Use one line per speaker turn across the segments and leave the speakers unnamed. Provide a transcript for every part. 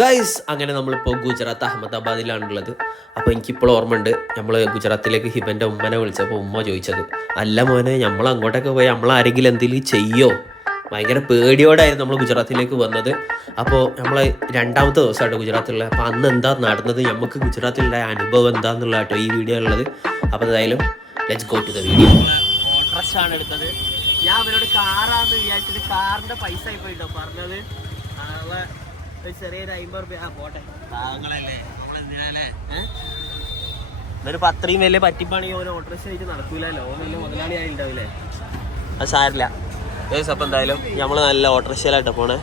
Guys അങ്ങനെ നമ്മളിപ്പോൾ ഗുജറാത്ത് അഹമ്മദാബാദിലാണുള്ളത്. അപ്പോൾ എനിക്കിപ്പോൾ ഓർമ്മയുണ്ട് നമ്മൾ ഗുജറാത്തിലേക്ക് ഹിബന്റെ ഉമ്മനെ വിളിച്ചപ്പോൾ ഉമ്മ ചോദിച്ചത് അല്ല മോനെ നമ്മൾ അങ്ങോട്ടൊക്കെ പോയി നമ്മൾ ആരെങ്കിലും എന്തെങ്കിലും ചെയ്യോ? ഭയങ്കര പേടിയോടായിരുന്നു നമ്മൾ ഗുജറാത്തിലേക്ക് വന്നത്. അപ്പോൾ നമ്മൾ രണ്ടാമത്തെ ദിവസമായിട്ട് ഗുജറാത്തിലുള്ള അപ്പോൾ അന്ന് എന്താ നടന്നത് നമുക്ക് ഗുജറാത്തിലുള്ള അനുഭവം എന്താന്നുള്ള കേട്ടോ ഈ വീഡിയോ ഉള്ളത്. അപ്പോൾ എന്തായാലും let's go to the video ആണ് എടുത്തത്. ഞാൻ അവരോട് കാറാന്ന് വിചാരിച്ചിട്ട് കാറിന്റെ പൈസ ആയി പോയിട്ടോ പറഞ്ഞത് ഒരു ചെറിയൊരു അമ്പത് റുപ്യ. ആ പോട്ടെ. പാവങ്ങളല്ലേ അത്രയും വലിയ പറ്റിപ്പാണെങ്കിൽ ഓരോ ഓട്ടോറിക്ഷ ആയിട്ട് നടക്കൂലല്ലോ ഓൻ വലിയ മുതലാളി ആയി ഉണ്ടാവില്ലേ അത് സാരില്ല അപ്പൊ അപ്പം എന്തായാലും നമ്മൾ നല്ല ഓട്ടോറിക്ഷയിലായിട്ട് പോണേ.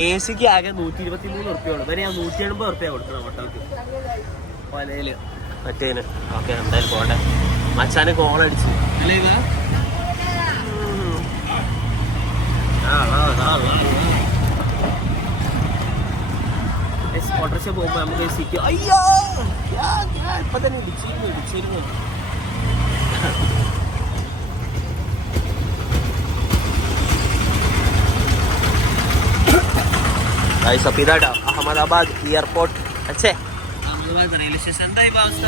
എ സിക്ക് ആകെ നൂറ്റി ഇരുപത്തി മൂന്ന് റുപ്യ ഉള്ളു. വരെ ഞാൻ നൂറ്റി എൺപത് റുപ്യ കൊടുക്കണം ഓട്ടോക്ക് മറ്റേന് ഓക്കെ എന്തായാലും പോട്ടെ മച്ചാന് ആ അടിച്ചു. അല്ലേ ഇവ ഓട്ടോറിക്ഷ പോകുമ്പോ നമുക്ക് സീറ്റ് അയ്യോ യാ, ഇപ്പൊ തന്നെ ഇടിച്ചിരുന്നു ഇടിച്ചിരുന്നു ഗൈസ് ഇതാട്ടോ അഹമ്മദാബാദ് എയർപോർട്ട് അച്ഛേ അഹമ്മദാബാദ് റെയിൽവേ സ്റ്റേഷൻ എന്താ അവസ്ഥ?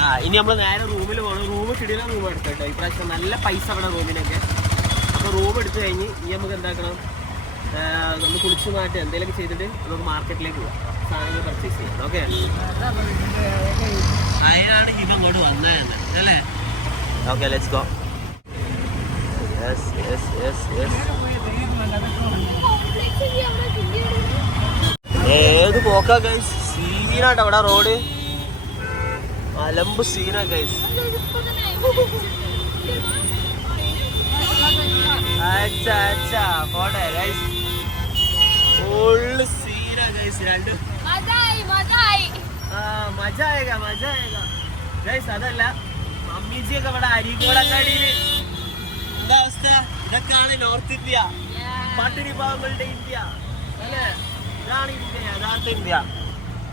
ആ ഇനി നമ്മൾ നേരെ റൂമിൽ പോകണം റൂം കിടില റൂം എടുത്തോട്ടെ ഇപ്രാവശ്യം നല്ല പൈസ അവിടെ റൂമിനൊക്കെ അപ്പോൾ റൂം എടുത്തു കഴിഞ്ഞ് ഇനി നമുക്ക് എന്താക്കണം? നമ്മൾ കുളിച്ച് മാറ്റി എന്തെങ്കിലുമൊക്കെ ചെയ്തിട്ട് നമുക്ക് മാർക്കറ്റിലേക്ക് പോകാം സാധനങ്ങൾ പർച്ചേസ് ചെയ്യാം. ഓക്കെ അയാളാണ് ഹിമ അങ്ങോട്ട് വന്നത് അല്ലേ okay let's go yes yes yes yes ഏത് പോക്കാ ഗൈസ് സീനാട്ടോ അവിടെ റോഡ്. അലമ്പ് സീനാ ഗൈസ് അച്ഛാ അച്ഛാ. പോട്ടെ ഗൈസ് ഫുള്ള് സീനാ ഗൈസ് രണ്ട്. ആ മജ ആയേഗ മജ ആയേഗ ഗൈസ് അതല്ല മമ്മീജിയൊക്കെ ഇവിടെ അരികോടങ്ങാടിയിൽ എന്താ അവസ്ഥ? ഇതൊക്കെയാണ് നോർത്ത് ഇന്ത്യ പട്ടിണി പാവങ്ങളുടെ ഇന്ത്യ. അല്ലേ? ഇതാണ് ഇന്ത്യ യഥാർത്ഥ ഇന്ത്യ.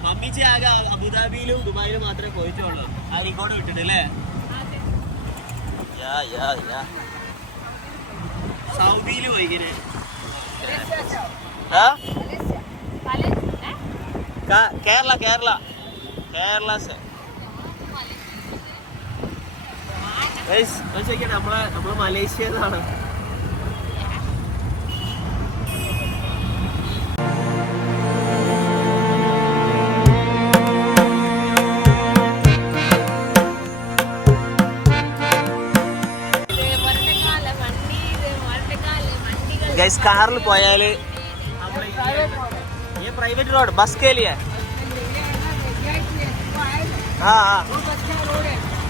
മമ്മിച്ചി ആകെ അബുദാബിയിലും ദുബായിലും മാത്രമേ പോയിട്ടുള്ളൂ. അരിക്കോട് വിട്ടിട്ട് അല്ലേ? സൗദിയിൽ പോയിക്കിന് കേരള കേരള. കേരള നമ്മളെ നമ്മൾ മലേഷ്യ എന്നാണ് ഗൈസ് കാറിൽ പോയാൽ ये प्राइवेट रोड बस के लिए हाँ हाँ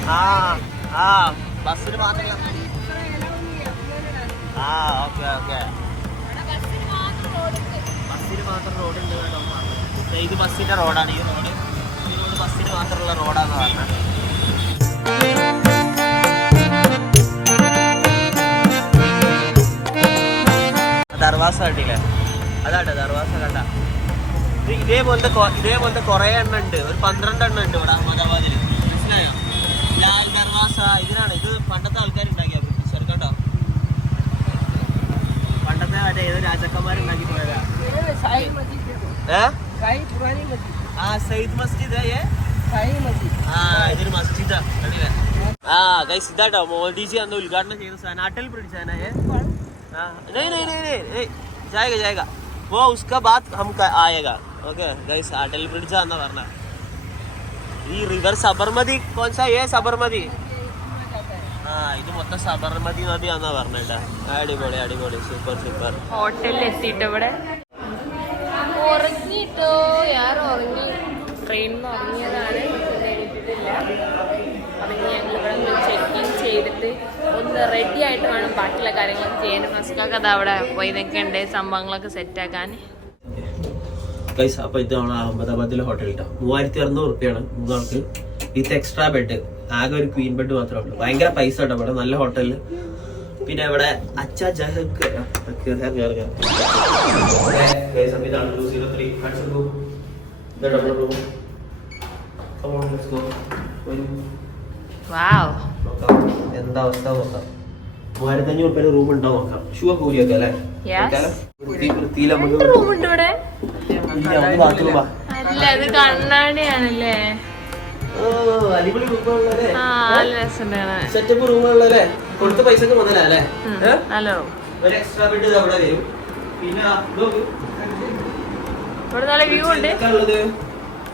हाँ हाँ ബസ്സിന് മാത്രമല്ല ആ ഓക്കെ ഓക്കെ ബസ്സിന് മാത്രം റോഡ് ഉണ്ട് കേട്ടോ ദേ ഇത് ബസ്സിന്റെ റോഡാണ് ഈ റോഡ് ഈ റോഡ് ബസ്സിന് മാത്രമുള്ള റോഡാന്ന് പറഞ്ഞത് ദർവാസ കണ്ടില്ലേ അതാട്ടോ ദർവാസ കണ്ട. ഇത് ഇതേപോലത്തെ ഇതേപോലത്തെ കുറെ എണ്ണം ഉണ്ട്. ഒരു പന്ത്രണ്ട് എണ്ണം ഉണ്ട് ഇവിടെ അഹമ്മദാബാദിൽ മനസ്സിലായോ? ലാൽ ദർവാസ ഇതിനാണ്. ഇത് പണ്ടത്തെ ആൾക്കാർ ഉണ്ടാക്കിയ ബ്രിട്ടീഷർ കേട്ടോ. പണ്ടത്തെ മറ്റേ ഏതോ രാജാക്കന്മാരുണ്ടാക്കി പോയതാ ആ സയ്യിദ് മസ്ജിദ് ഏ? ഇതൊരു മസ്ജിദാ. ആ ഗൈസ് ഇതാട്ടോ. മോദിജി അന്ന് ഉദ്ഘാടനം ചെയ്ത സാധനം അടൽ ബ്രിഡ്ജ് ജായക ഏ വോ ഉസ്ക ബാത് ഹം ആയേഗ ഓക്കെ ഗൈസ് അടൽ ബ്രിഡ്ജ് എന്നാ പറഞ്ഞ ഈ റിവർ സബർമതി കോൺസാ ഏ സബർമതി ആ ഇത് മൊത്തം സബർമതി നദിയാന്നാ പറഞ്ഞേട്ടാ അടിപൊളി അടിപൊളി സൂപ്പർ സൂപ്പർ
ഹോട്ടലിൽ എത്തിയിട്ട് ഇവിടെ ഉറങ്ങിട്ടോ യാർ ഉറങ്ങി ട്രെയിനിൽ ഉറങ്ങിയതാണ് റെഡി ആയിട്ട് വേണം ബാക്കിയുള്ള കാര്യങ്ങളൊക്കെ ചെയ്യാൻ ഫസ്റ്റൊക്കെ അത് അവിടെ പോയി നിൽക്കണ്ടേ സംഭവങ്ങളൊക്കെ സെറ്റാക്കാൻ
ഗൈസ് അപ്പൊ ഇതാണ് അഹമ്മദാബാദിലെ ഹോട്ടൽ കേട്ടോ മൂവായിരത്തി അറുന്നൂറ് റുപ്യാണ് മൂന്നാൾക്ക് വിത്ത് എക്സ്ട്രാ ബെഡ് ആകെ ഒരു ക്വീൻ ബെഡ് മാത്രമേ ഉള്ളൂ ഭയങ്കര പൈസ കേട്ടോ ഇവിടെ നല്ല ഹോട്ടലിൽ പിന്നെ ഇവിടെ അച്ഛാ ജഹക്ക് ഇതാണ് എന്താ അവസ്ഥ നോക്കാം. മൂവായിരത്തി അഞ്ഞൂറ് രൂപ റൂം ഉണ്ടോ നോക്കാം. ഷൂ ഒക്കെ ഊരിയൊക്കെ അല്ലേ? വൃത്തിയിൽ നമുക്ക്
കണ്ണാടിയാണല്ലേ?
അടിപൊളി സെറ്റപ്പ് കൊടുത്ത പൈസക്ക് മുതലല്ലേ
ഉം, നല്ല റൂം
ഒരു എക്സ്ട്രാ ബെഡ് അവിടെ വരും. പിന്നെ ആ,
നല്ല വ്യൂ ഉണ്ട്.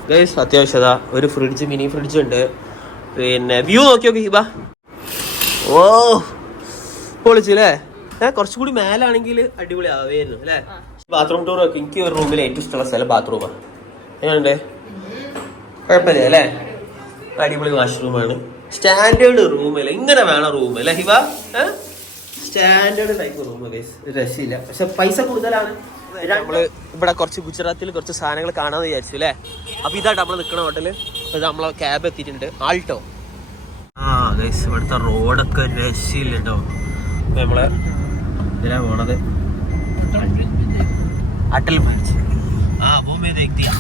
ഗൈസ് അത്യാവശ്യത ഒരു ഫ്രിഡ്ജ് മിനി ഫ്രിഡ്ജ് ഉണ്ട്. പിന്നെ വ്യൂ നോക്കി നോക്കി ഹിബ ഓ പൊളിച്ചല്ലേ? ഏ കുറച്ചുകൂടി മേലാണെങ്കിൽ അടിപൊളി ആവുമായിരുന്നു അല്ലേ? ബാത്റൂം ടൂർ ഒക്കെ എനിക്ക് ഒരു റൂമിൽ ഏറ്റവും ഇഷ്ടമുള്ള സ്ഥലം ബാത്റൂമാണ് എങ്ങനെയുണ്ട്? കുഴപ്പമില്ല അല്ലേ? അടിപൊളി വാഷ്റൂമാണ് സ്റ്റാൻഡേർഡ് റൂം അല്ലേ? ഇങ്ങനെ വേണം റൂം അല്ലേ ഹിബ? സ്റ്റാൻഡേർഡ് ടൈപ്പ് റൂം രസമില്ല പക്ഷെ പൈസ കൂടുതലാണ്. നമ്മൾ ഇവിടെ കുറച്ച് ഗുജറാത്തിൽ കുറച്ച് സാധനങ്ങൾ കാണാന്ന് വിചാരിച്ചു അല്ലേ? അപ്പൊ ഇതാ നമ്മൾ നിൽക്കണ ഹോട്ടൽ ഇത് നമ്മളെ ക്യാബ് എത്തിയിട്ടുണ്ട് ആൾട്ടോ ആ ഗൈസ് ഇവിടുത്തെ റോഡൊക്കെ രക്ഷയില്ല കേട്ടോ അപ്പൊ നമ്മള് ഇതിലാ പോണത് अटल ब्रिज हाँ वो मैं देख दिया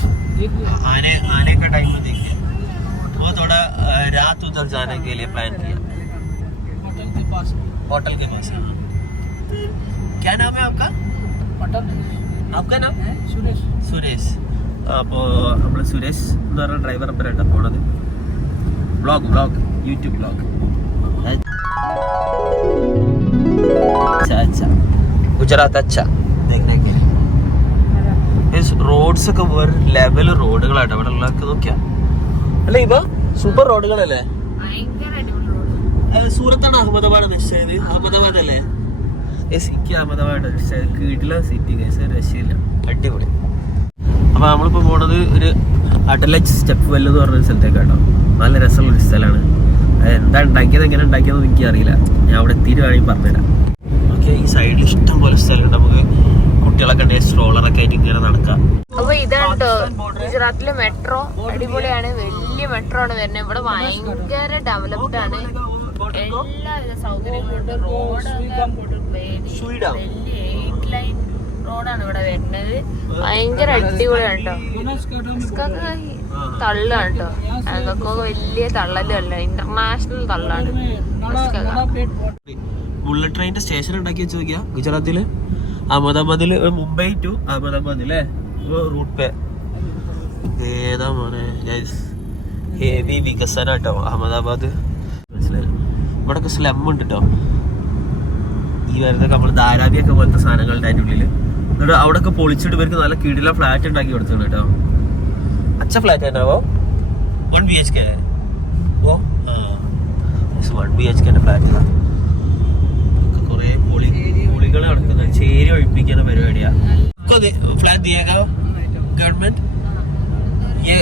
आने आने का टाइम में देख दिया वो थोड़ा अ, रात उधर जाने के लिए प्लान किया
होटल के पास
होटल के पास हाँ। क्या नाम है आपका
होटल
आपका नाम
है सुरेश
സുരേഷ് അപ്പോൾ നമ്മൾ സുരേഷ് എന്ന് പറഞ്ഞ ഡ്രൈവർ അപ്പനായിട്ടാണ് പോണത്. Blog blog YouTube blog Gujarat അച്ഛ. റോഡ്സ് ഒക്കെ വേറെ ലെവൽ റോഡുകളായിട്ട് അവിടെ ഉള്ളതൊക്കെ നോക്കിയാ. അല്ല ഇവ സൂപ്പർ റോഡുകളല്ലേ സൂറത്താണ് അഹമ്മദാബാദ് നിശ്ചയത് അഹമ്മദാബാദ് അല്ലേ എനിക്ക് അഹമ്മദാബാദ് കീഴിലുള്ള സിറ്റി കേസ് രശീല അടിപൊളി. അപ്പൊ നമ്മളിപ്പോ പോണത് ഒരു അഡലച്ച് സ്റ്റെപ്പ് വെല്ല് എന്ന് പറഞ്ഞൊരു സ്ഥലത്തേക്ക് കേട്ടോ. നല്ല രസമുള്ള ഒരു സ്ഥലമാണ് എന്താ ഉണ്ടാക്കിയത് എങ്ങനെ ഉണ്ടാക്കിയതെന്ന് എനിക്ക് അറിയില്ല. ഞാൻ അവിടെ എത്തിയിട്ട് വേണമെങ്കിൽ പറഞ്ഞുതരാം. ഓക്കെ ഈ സൈഡിൽ ഇഷ്ടം പോലെ സ്ഥലമുണ്ട്. നമുക്ക് കുട്ടികളൊക്കെ ഉണ്ടെങ്കിൽ സ്ട്രോളറൊക്കെ ആയിട്ട് ഇങ്ങനെ നടക്കാം.
അപ്പൊ ഇതാണ് കേട്ടോ. ഗുജറാത്തിലെ മെട്രോ അടിപൊളിയാണ്. വലിയ മെട്രോ ആണ് വരുന്നത്. ഇവിടെ ഭയങ്കര ഡെവലപ്ഡ് ആണ്. എല്ലാവിധ സൗകര്യങ്ങളും ഉണ്ട് റോഡ്. വലിയ എയ്റ്റ് ലൈൻ റോഡാണ് ഇവിടെ വരുന്നത്. ഭയങ്കര അടിപൊളിയാണ് കേട്ടോ തള്ളാണ് കേട്ടോ വലിയ തള്ളലല്ല ഇന്റർനാഷണൽ തള്ളാണ്.
ബുള്ളറ്റ് ട്രെയിനിന്റെ സ്റ്റേഷൻ ഉണ്ടാക്കി വെച്ച് നോക്കിയാ ഗുജറാത്തിൽ. അഹമ്മദാബാദിൽ മുംബൈ ടു അഹമ്മദാബാദ് അല്ലേ റൂട്ട് പേ ഏതാ മോനെ ഹെവി വികസന കേട്ടോ അഹമ്മദാബാദ്. മനസ്സിലായി? ഇവിടെ സ്ലം ഉണ്ട് കേട്ടോ ഈ വരുന്ന നമ്മൾ ധാരാവിയൊക്കെ പോലത്തെ സാധനങ്ങളുടെ അതിന്റെ ഉള്ളിൽ എന്നിട്ട് അവിടെ ഒക്കെ പൊളിച്ചിട്ട് ഇവർക്ക് നല്ല കീഴിലെ ഫ്ലാറ്റ് ഉണ്ടാക്കി കൊടുത്തിട്ടുണ്ട് കേട്ടോ അച്ഛ ഫ്ലാറ്റ് തന്നെയാവോ വൺ ബി എച്ച് കെ ഓ വൺ ബി എച്ച് കെന്റെ ഫ്ലാറ്റ് കുറെ പൊളി പൊളികൾ നടക്കുന്നത് ചേരി ഒഴിപ്പിക്കുന്ന പരിപാടിയാ ഫ്ലാറ്റ് दिएगा गवर्नमेंट ये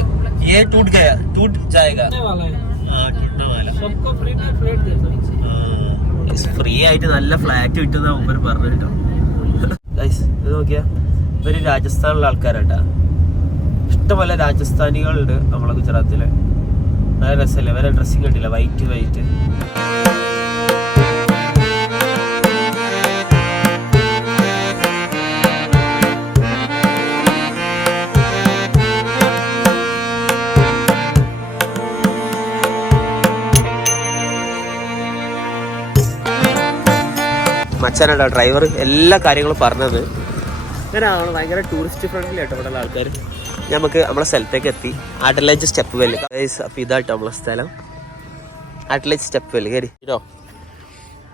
ये टूट गया टूट जाएगा
वाला है
हाँ टूटने वाला
सबको फ्री में फ्लैट देता है
ഫ്രീ ആയിട്ട് നല്ല ഫ്ലാറ്റ് കിട്ടുന്ന മുമ്പ് പറഞ്ഞു കേട്ടോ Guys, ഇത് നോക്കിയാ ഇവർ രാജസ്ഥാനിലെ ആൾക്കാരാട്ടാ. ഇഷ്ടംപോലെ രാജസ്ഥാനികളുണ്ട് നമ്മളെ ഗുജറാത്തിലെ. നല്ല രസമല്ലേ ഇവരെ ഡ്രസ്സിങ് കണ്ടില്ല? വൈറ്റ് വൈറ്റ് മച്ചാനാണ് ഡ്രൈവർ എല്ലാ കാര്യങ്ങളും പറഞ്ഞത്. അങ്ങനെയാണ്? ഭയങ്കര ടൂറിസ്റ്റ് ഫ്രണ്ട്ലി ആയിട്ട് ഇവിടെ ആൾക്കാർ നമുക്ക് നമ്മളെ സ്ഥലത്തേക്ക് എത്തി. ആട്ടലേജ് സ്റ്റെപ്പ് വെല്ല് അപ്പൊ ഇതാട്ടോ നമ്മളെ സ്ഥലം. ആട്ടലേജ് സ്റ്റെപ്പ് വെല്ല് കയറി കേട്ടോ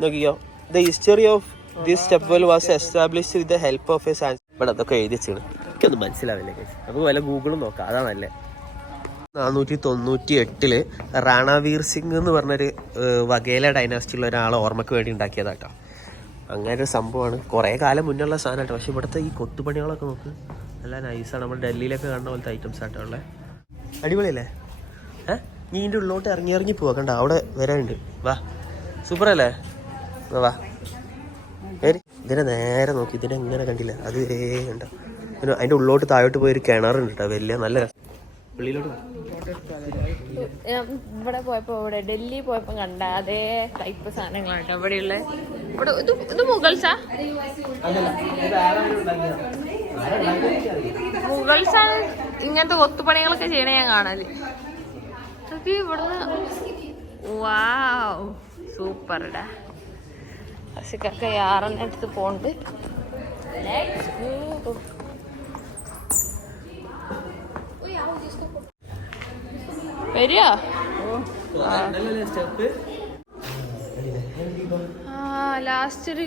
നോക്കിയോ the history of this step well was establish with the help of a science ഇവിടെ അതൊക്കെ എഴുതി വെച്ചാണ് എനിക്കൊന്നും മനസ്സിലാവില്ല. നമുക്ക് വല്ല ഗൂഗിളും നോക്കാം. അതാണ് നല്ലേ. നാനൂറ്റി തൊണ്ണൂറ്റി എട്ടിൽ റാണാവീർ സിംഗ് എന്ന് പറഞ്ഞൊരു വകേല വഗേല ഡൈനാസ്റ്റിയുള്ള ഒരാളെ ഓർമ്മയ്ക്ക് വേണ്ടി ഉണ്ടാക്കിയതാട്ടോ. അങ്ങനെ ഒരു സംഭവമാണ്. കുറേ കാലം മുന്നുള്ള സാധനം കേട്ടോ പക്ഷെ ഇവിടുത്തെ ഈ കൊത്തുപണികളൊക്കെ നോക്ക്. നല്ല നൈസാണ് നമ്മൾ ഡൽഹിയിലൊക്കെ കാണുന്ന പോലത്തെ ഐറ്റംസ് ആട്ടോ ഉള്ളത് അടിപൊളിയല്ലേ? ഏ? നീ ഇതിന്റെ ഉള്ളിലോട്ട് ഇറങ്ങി ഇറങ്ങി പോവാ. കണ്ട? അവിടെ വരാനുണ്ട്. വാ. സൂപ്പർ അല്ലേ വാ, ഇതിനെ നേരെ നോക്കി. ഇതിനെ ഇങ്ങനെ കണ്ടില്ല? അത് വരേ കണ്ട? അതിന്റെ ഉള്ളിലോട്ട് താഴോട്ട് പോയൊരു കിണറുണ്ട് കേട്ടോ വലിയ നല്ല ഉള്ളിലോട്ട്
ഇവിടെ പോയപ്പോ ഇവിടെ ഡൽഹി പോയപ്പോ കണ്ട അതേ ടൈപ്പ് സാധനങ്ങളാണ് കേട്ടോ ഇവിടെയുള്ള ഇവിടെ ഇത് ഇത് മുഗൾസാ മുഗൾസാണ് ഇങ്ങനത്തെ ഒത്തുപണികളൊക്കെ ചെയ്യണേ ഞാൻ കാണാൽ. അതൊക്കെ ഇവിടുന്ന്. വാവ് സൂപ്പർടാ. പശുക്കൊക്കെ യാറിന്റെ അടുത്ത് പോണ്ട്. വരുമോ ലാസ്റ്റ് ഒരു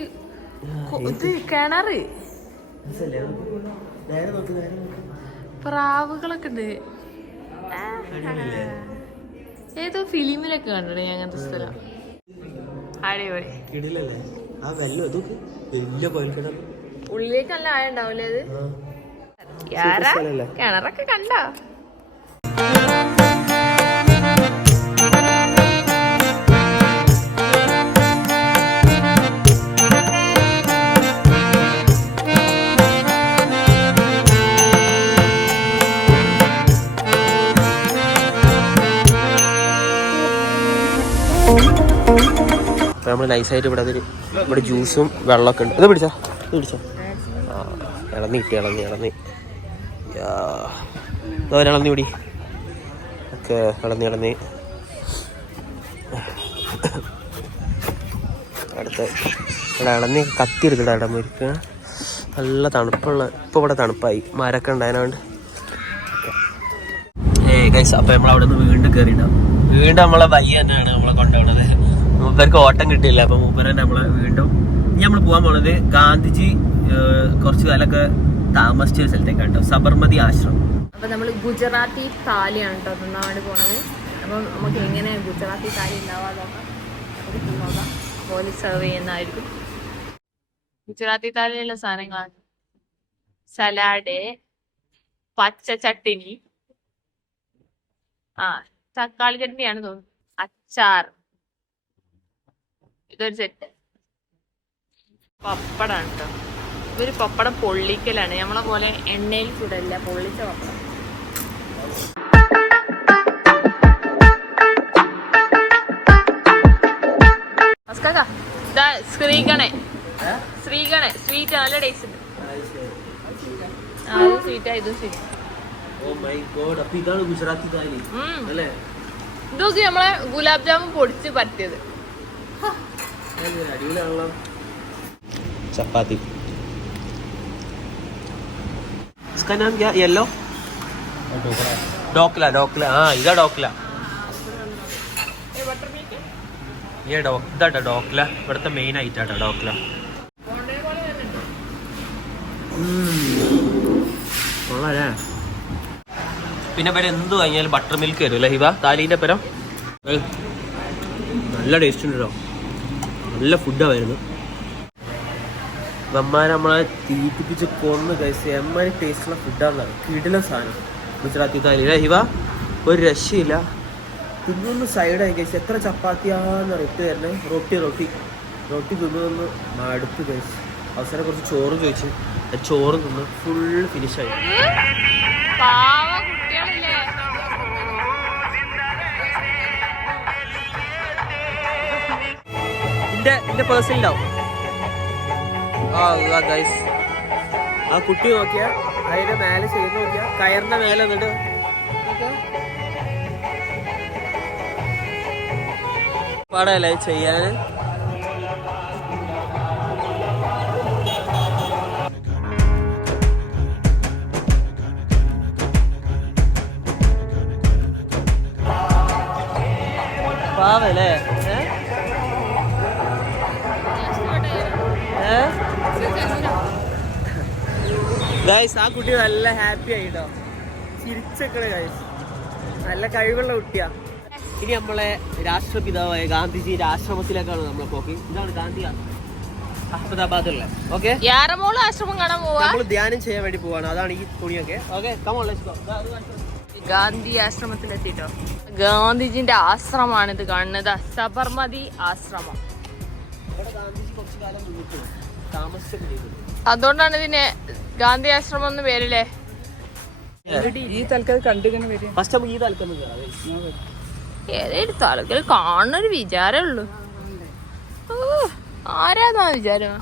ഇത് കിണറ്.
നേരെ നോക്ക് നേരെ
പ്രാവുകളൊക്കെ ഉണ്ട്. ഏതോ ഫിലിമിലൊക്കെ കണ്ടിട്ടുണ്ട് ഞാൻ അങ്ങനത്തെ സ്ഥലം. അടിപൊളി. ഉള്ളിലേക്ക് നല്ല ആഴ ഉണ്ടാവില്ലേ അത്? കിണറൊക്കെ കണ്ടോ?
നമ്മൾ നൈസായിട്ട് ഇവിടെ അതിന് ഇവിടെ ജ്യൂസും വെള്ളമൊക്കെ ഉണ്ട്. ഇത് പിടിച്ചാ? ഇത് പിടിച്ചാ? ആ ഇളന്നി കിട്ടി ഇളന്നി ഇളന്നി ഇളന്നി കൂടി. ഒക്കെ ഇളന്നി ഇളന്നി അടുത്ത ഇവിടെ ഇളന്നി കത്തി എടുക്കണ്ട ഇടം മുരിക്ക്. നല്ല തണുപ്പുള്ള ഇപ്പൊ ഇവിടെ തണുപ്പായി. മരൊക്കെ ഉണ്ടായതുകൊണ്ട്. ഏ ഗൈസ് അപ്പൊ നമ്മൾ അവിടെ നിന്ന് വീണ്ടും കയറിയിട്ടുണ്ടാവും വീണ്ടും നമ്മളെ ബൈ തന്നെയാണ് നമ്മളെ കൊണ്ടുപോകുന്നത്. മൂപ്പർക്ക് ഓട്ടം കിട്ടിയില്ല. അപ്പൊ തന്നെ നമ്മളെ വീണ്ടും ഇനി നമ്മൾ പോകാൻ പോണത് ഗാന്ധിജി കുറച്ചു കാലൊക്കെ താമസിച്ച ഒരു കേട്ടോ. സബർമതി ആശ്രമം.
അപ്പൊ നമ്മൾ ഗുജറാത്തി താലിയാണ് കേട്ടോ പോണത്. അപ്പൊ നമുക്ക് എങ്ങനെ ഗുജറാത്തി താലി ഉണ്ടാവാതെ നോക്കാം. പോലെ സെർവ് ചെയ്യുന്നതായിരിക്കും. ഗുജറാത്തി താലിയുള്ള സാധനങ്ങളാണ്. സലാഡ് പച്ച ചട്ടിനി ആ തക്കാളി ചട്ടിനിയാണ് തോന്നുന്നത് അച്ചാർ. ഇതൊരു സെറ്റ് പപ്പടാണ് കേട്ടോ ഇതൊരു പപ്പടം പൊള്ളിക്കലാണ്. നമ്മളെ പോലെ എണ്ണയിൽ ചുടല്ല പൊള്ളിച്ച പപ്പടം. ശ്രീഗണേ. ശ്രീഗണേ സ്വീറ്റ് നല്ല ടേസ്റ്റ് ഉണ്ട് സ്വീറ്റാ ഇതും സ്വീറ്റ് ഇതൊക്കെ നമ്മളെ ഗുലാബ് ജാമുൻ പൊടിച്ച് പറ്റിയത്
അടിപൊളിയാണല്ലോ ചപ്പാത്തി इसका नाम क्या येलो डोकला डोकला हाँ इधर डोकला ये ഡോ ഇതാട്ടോ ഡോക്ല ഇവിടുത്തെ മെയിൻ ഐറ്റാട്ടോ ഡോക്ല കൊള്ളാല്ലേ പിന്നെ ഇവിടെ എന്ത് കഴിഞ്ഞാലും ബട്ടർ മിൽക്ക് വരും അല്ലേ ഹിബ താലീൻ്റെ പരം ഏയ്, നല്ല ടേസ്റ്റ് ഉണ്ട് കേട്ടോ നല്ല ഫുഡായിരുന്നു നമ്മാർ നമ്മളെ തീറ്റിപ്പിച്ച് കൊന്ന് കഴിച്ച് എമ്മാരി ടേസ്റ്റുള്ള ഫുഡാണെന്നാണ് കിടില സാധനം. ഗുജറാത്തി താലി അല്ലേ ഹിവ ഒരു രക്ഷയില്ല. തിന്നൊന്ന് സൈഡായി കഴിച്ച് എത്ര ചപ്പാത്തിയാന്ന് റൊട്ടി തരണേ. റൊട്ടി റൊട്ടി. റൊട്ടി തിന്നു മടുത്ത് കഴിച്ച് അവസാനം കുറച്ച് ചോറ് ചോദിച്ച്. ചോറ് തിന്ന് ഫുൾ ഫിനിഷായി എന്റെ എന്റെ പേഴ്സണിലാവും ആ ഗൈസ് ആ കുട്ടി നോക്കിയാ അതിന്റെ മേലെ ചെയ്ത് നോക്കിയാ കയറിന്റെ മേലെ എന്നിട്ട് പാടല്ലേ ചെയ്യാൻ കുട്ടി നല്ല ഹാപ്പി ആയിട്ടോ. ചിരിച്ചക്കളെ ഗൈസ് നല്ല കഴിവുള്ള കുട്ടിയാ. ഇനി നമ്മളെ രാഷ്ട്രപിതാവായ ഗാന്ധിജിയുടെ ആശ്രമത്തിലേക്കാണ് നമ്മളെ പോക്കി. ഇതാണ് ഗാന്ധി അഹമ്മദാബാദുള്ള ഓക്കെ
ആശ്രമം കാണാൻ പോവാ.
നമ്മൾ ധ്യാനം ചെയ്യാൻ വേണ്ടി പോവാണ്. അതാണ് ഈ തുണിയൊക്കെ. Okay come on let's
go Gandhi ആശ്രമത്തിലെത്തിട്ടോ. ഗാന്ധിജിന്റെ ആശ്രമമാണ് ഇത് കാണുന്നത്. സബർമതി ആശ്രമം.
ഇവിടെ ഗാന്ധിജി കുറച്ചു കാലം താമസിച്ചൊക്കെ
അതുകൊണ്ടാണ് ഇതിന് ഗാന്ധി ആശ്രമം എന്ന് പേരില്ലേ
ഈ തൽക്കാലം കണ്ടിങ്ങനെ വരും
ഫസ്റ്റ് ഈ തൽക്കാലം കയറാം
ഏതൊരു തലക്കിൽ കാണുന്നൊരു വിചാരേ ഉള്ളൂ ഓ, ആരാന്നാ വിചാരം?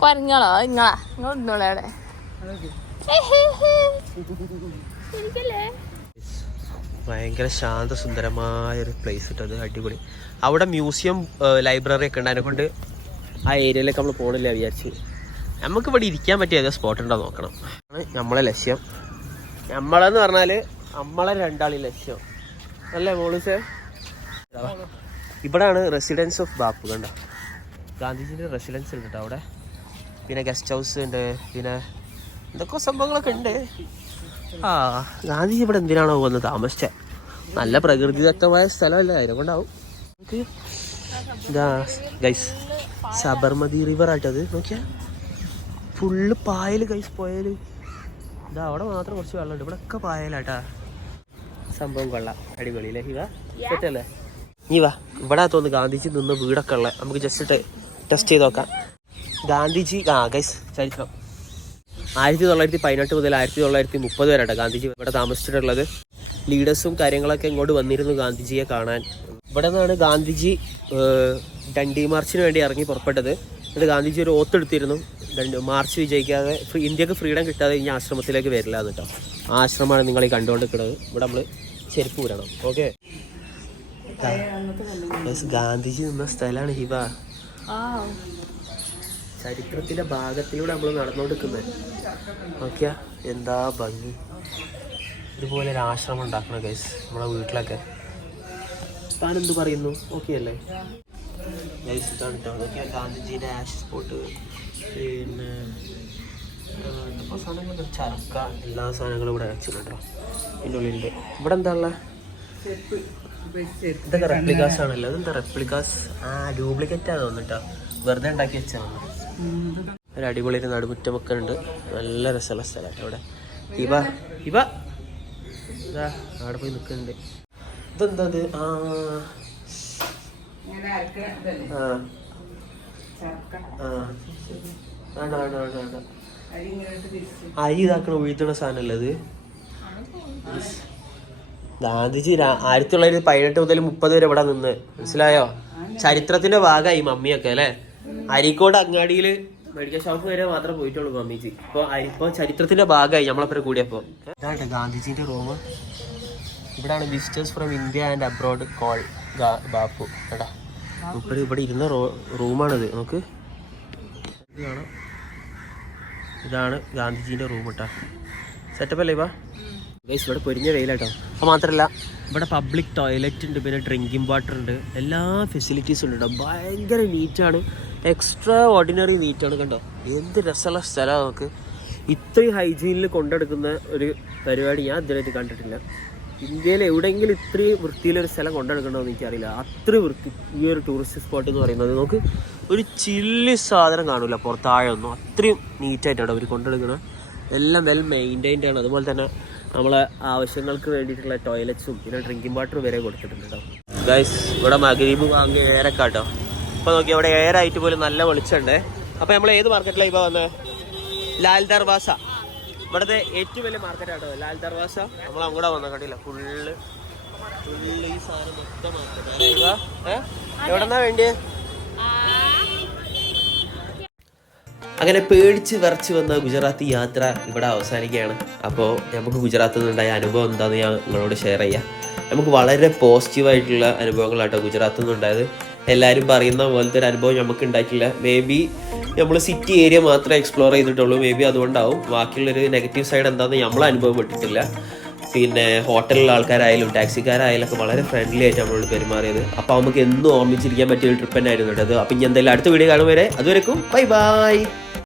കൊരങ്ങളോ ഇങ്ങളാ നിങ്ങൾ ഇന്നോളെ അവിടെ.
ഭയങ്കര ശാന്തസുന്ദരമായ ഒരു പ്ലേസ് ഇട്ടത് അടിപൊളി. അവിടെ മ്യൂസിയം ലൈബ്രറി ഒക്കെ ഉണ്ട്. അതിനെ കൊണ്ട് ആ ഏരിയയിലേക്ക് നമ്മൾ പോകണില്ല വിചാരിച്ച്. നമുക്ക് ഇവിടെ ഇരിക്കാൻ പറ്റിയ ഏതോ സ്പോട്ട് ഉണ്ടോ നോക്കണം. നമ്മളെ ലക്ഷ്യം. നമ്മളെന്ന് പറഞ്ഞാൽ നമ്മളെ രണ്ടാളി ലക്ഷ്യം. അല്ലേ മോളൂസേ ഇവിടാണ് റെസിഡൻസ് ഓഫ് ബാപ്പു കണ്ട. ഗാന്ധിജിന്റെ റെസിഡൻസ് ഉണ്ട് കേട്ടോ അവിടെ. പിന്നെ ഗസ്റ്റ് ഹൗസ് ഉണ്ട്. പിന്നെ എന്തൊക്കെ സംഭവങ്ങളൊക്കെ ഉണ്ട്. ആ ഗാന്ധിജി ഇവിടെ എന്തിനാണോ വന്ന് താമസിച്ചത് നല്ല പ്രകൃതിദത്തമായ സ്ഥലമല്ലേ? അതിനെ കൊണ്ടാവും. ഗൈസ് സബർമതി റിവർ ആയിട്ടത് നോക്കിയാ. ഫുള്ള് പായൽ കൈസ് പോയാൽ. ഇതാ അവിടെ മാത്രം കുറച്ച് വെള്ളമുണ്ട് ഇവിടെ ഒക്കെ പായലാട്ടാ. സംഭവം കൊള്ളാം. അടിപൊളി അല്ലേ ഇവ സെറ്റല്ലേ? നീ വാ ഇവിടെ തോന്നുന്നു ഗാന്ധിജി നിന്ന് വീടൊക്കെ ഉള്ള. നമുക്ക് ജസ്റ്റ് ടെസ്റ്റ് ചെയ്ത് നോക്കാം. ഗാന്ധിജി ആ ഗൈസ് ചരിത്രം. ആയിരത്തി തൊള്ളായിരത്തി പതിനെട്ട് മുതൽ ആയിരത്തി തൊള്ളായിരത്തി മുപ്പത് വരെ ഗാന്ധിജി ഇവിടെ താമസിച്ചിട്ടുള്ളത്? ലീഡേഴ്സും കാര്യങ്ങളൊക്കെ ഇങ്ങോട്ട് വന്നിരുന്നു ഗാന്ധിജിയെ കാണാൻ. ഇവിടെ നിന്നാണ് ഗാന്ധിജി ദണ്ഡി മാർച്ചിന് വേണ്ടി ഇറങ്ങി പുറപ്പെട്ടത്. എന്നിട്ട് ഗാന്ധിജി ഒരു ഓത്തെടുത്തിരുന്നു ഡണ്ടി മാർച്ച് വിജയിക്കാതെ ഇന്ത്യയ്ക്ക് ഫ്രീഡം കിട്ടാതെ ഇനി ആശ്രമത്തിലേക്ക് വരില്ല എന്ന് ആശ്രമമാണ് നിങ്ങൾ ഈ കണ്ടുകൊണ്ടിരിക്കുന്നത്. ഇവിടെ നമ്മൾ ചെരുപ്പ് ഊരണം. ഓക്കെ. ഗാന്ധിജി നിന്ന സ്ഥലമാണ് ഹിബ. ചരിത്രത്തിന്റെ ഭാഗത്തിലൂടെ നമ്മൾ നടന്നുകൊണ്ടിരിക്കുന്നത്. നോക്കിയാ എന്താ ഭംഗി. ഇതുപോലെ ഒരു ആശ്രമം ഉണ്ടാക്കണം ഗൈസ് നമ്മളെ വീട്ടിലൊക്കെ. താൻ എന്ത് പറയുന്നു? ഓക്കെ അല്ലേ? ഇതാണ് കേട്ടോ നോക്കിയാ ഗാന്ധിജിയുടെ ആഷ് സ്പോട്ട് പിന്നെ സാധനങ്ങളുണ്ട് ചരക്ക എല്ലാ സാധനങ്ങളും ഇവിടെ വെച്ചിട്ടുണ്ടോ ഇതിന്റെ ഉള്ളിലുണ്ട്. ഇവിടെ എന്താ ഉള്ള? ഇതൊക്കെ റെപ്ലിക്കാസ് ആണല്ലോ. അതെന്താ റെപ്ലിക്കാസ് ആ ഡ്യൂപ്ലിക്കേറ്റ് ആണ് തോന്നിട്ടോ വെറുതെ ഉണ്ടാക്കി വെച്ചാണ് ഒരു അടിപൊളി ഒരു നടുമുറ്റമൊക്കെ ഉണ്ട് നല്ല രസമുള്ള സ്ഥലമാണ് ഇവിടെ. ഇവ ഇവ. അവിടെ പോയി നിൽക്കുന്നുണ്ട്. ഇതെന്താ ഇത് ആ. അരി ഇതാക്കണ വീഴ്ത്തണ സാധനമല്ലേ ഇത്? ഗാന്ധിജി ആയിരത്തി തൊള്ളായിരത്തി പതിനെട്ട് മുതൽ മുപ്പത് വരെ ഇവിടെ നിന്ന്. മനസ്സിലായോ? ചരിത്രത്തിന്റെ ഭാഗമായി മമ്മിയൊക്കെ അല്ലെ? അരിക്കോട് അങ്ങാടിയിൽ മെഡിക്കൽ ഷോപ്പ് വരെ മാത്രം പോയിട്ടുള്ളൂ മമ്മിജി. ഇപ്പൊ ഇപ്പൊ ചരിത്രത്തിന്റെ ഭാഗമായി നമ്മളപ്പുറം കൂടിയപ്പോ. ഗാന്ധിജിന്റെ റൂം ഇവിടാണ് visitors from India and abroad call Bapu. കേട്ടാ ഇവിടെ ഇവിടെ ഇരുന്ന റൂമാണിത്. നമുക്ക് ഇത് ഇതാണ് ഗാന്ധിജീന്റെ റൂം കേട്ടോ സെറ്റപ്പ് അല്ലേ ഇവ? ഇവിടെ പൊരിഞ്ഞ വെയിലാട്ടോ. അപ്പോൾ മാത്രമല്ല ഇവിടെ പബ്ലിക് ടോയ്ലറ്റ് ഉണ്ട് പിന്നെ ഡ്രിങ്കിങ് വാട്ടർ ഉണ്ട്. എല്ലാ ഫെസിലിറ്റീസും ഉണ്ട് കേട്ടോ ഭയങ്കര നീറ്റാണ് എക്സ്ട്രാ ഓർഡിനറി നീറ്റാണ് കണ്ടോ? എന്ത് രസമുള്ള സ്ഥലമാണ് നമുക്ക്. ഇത്രയും ഹൈജീനിൽ കൊണ്ടെടുക്കുന്ന ഒരു പരിപാടി ഞാൻ ഇതിനായിട്ട് കണ്ടിട്ടില്ല. ഇന്ത്യയിൽ എവിടെയെങ്കിലും ഇത്രയും വൃത്തിയിലൊരു സ്ഥലം കൊണ്ടെടുക്കണമെന്ന് എനിക്കറിയില്ല. അത്ര വൃത്തി ഈ ഒരു ടൂറിസ്റ്റ് സ്പോട്ട് എന്ന് പറയുന്നത്. നമുക്ക് ഒരു ചില്ലി സാധനം കാണില്ല പുറത്താഴെ ഒന്നും അത്രയും നീറ്റായിട്ടാണ് അവർ കൊണ്ടെടുക്കുന്നത് എല്ലാം വെൽ മെയിന്റൈൻഡ് ആണ്. അതുപോലെ തന്നെ നമ്മളെ ആവശ്യങ്ങൾക്ക് വേണ്ടിയിട്ടുള്ള ടോയ്ലറ്റ്സും പിന്നെ ഡ്രിങ്കിങ് വാട്ടർ വരെ കൊടുത്തിട്ടുണ്ട് കേട്ടോ ഗൈസ് ഇവിടെ മകരീബ് വാങ്ങി ഏറെക്കാട്ടോ ഇപ്പോൾ നോക്കി അവിടെ ഏറായിട്ട് പോലും നല്ല വെളിച്ചമുണ്ട്. അപ്പോൾ നമ്മൾ ഏത് മാർക്കറ്റിലാണ് ഇപ്പോൾ വന്നത് ലാൽ ദർവാസ. ഇവിടുത്തെ ഏറ്റവും വലിയ മാർക്കറ്റാണ് ലാൽ ദർവാസ. നമ്മൾ അങ്ങോട്ട് വന്ന കണ്ടില്ല? ഫുള്ള് ഫുള്ള് ഈ സാധനം മൊത്തം മാർക്കറ്റ് എവിടെന്നാ വേണ്ടിയേ? അങ്ങനെ പേടിച്ച് വിറച്ച് വന്ന ഗുജറാത്ത് യാത്ര ഇവിടെ അവസാനിക്കുകയാണ്. അപ്പോൾ നമുക്ക് ഗുജറാത്തിൽ നിന്നുണ്ടായ അനുഭവം എന്താണെന്ന് ഞാൻ നിങ്ങളോട് ഷെയർ ചെയ്യാം. നമുക്ക് വളരെ പോസിറ്റീവായിട്ടുള്ള അനുഭവങ്ങളാട്ടോ ഗുജറാത്തിൽ നിന്നുണ്ടായത്. എല്ലാവരും പറയുന്ന പോലത്തെ ഒരു അനുഭവം നമുക്ക് ഉണ്ടാക്കില്ല മേ ബി നമ്മൾ സിറ്റി ഏരിയ മാത്രമേ എക്സ്പ്ലോർ ചെയ്തിട്ടുള്ളൂ. മേ ബി അതുകൊണ്ടാവും. ബാക്കിയുള്ളൊരു നെഗറ്റീവ് സൈഡ് എന്താണെന്ന് നമ്മൾ അനുഭവപ്പെട്ടിട്ടില്ല. പിന്നെ ഹോട്ടലിലെ ആൾക്കാരായാലും ടാക്സിക്കാരായാലും ഒക്കെ വളരെ ഫ്രണ്ട്ലി ആയിട്ട് നമ്മളോട് പെരുമാറിയത്. അപ്പോൾ നമുക്ക് എന്നും ഓർമ്മിച്ചിരിക്കാൻ പറ്റിയ ഒരു ട്രിപ്പ് തന്നെ ആയിരുന്നു കേട്ടത് അപ്പം ഇനി എന്തായാലും അടുത്ത വീഡിയോ കാണും വരെ. അതുവരെക്കും ബൈ ബൈ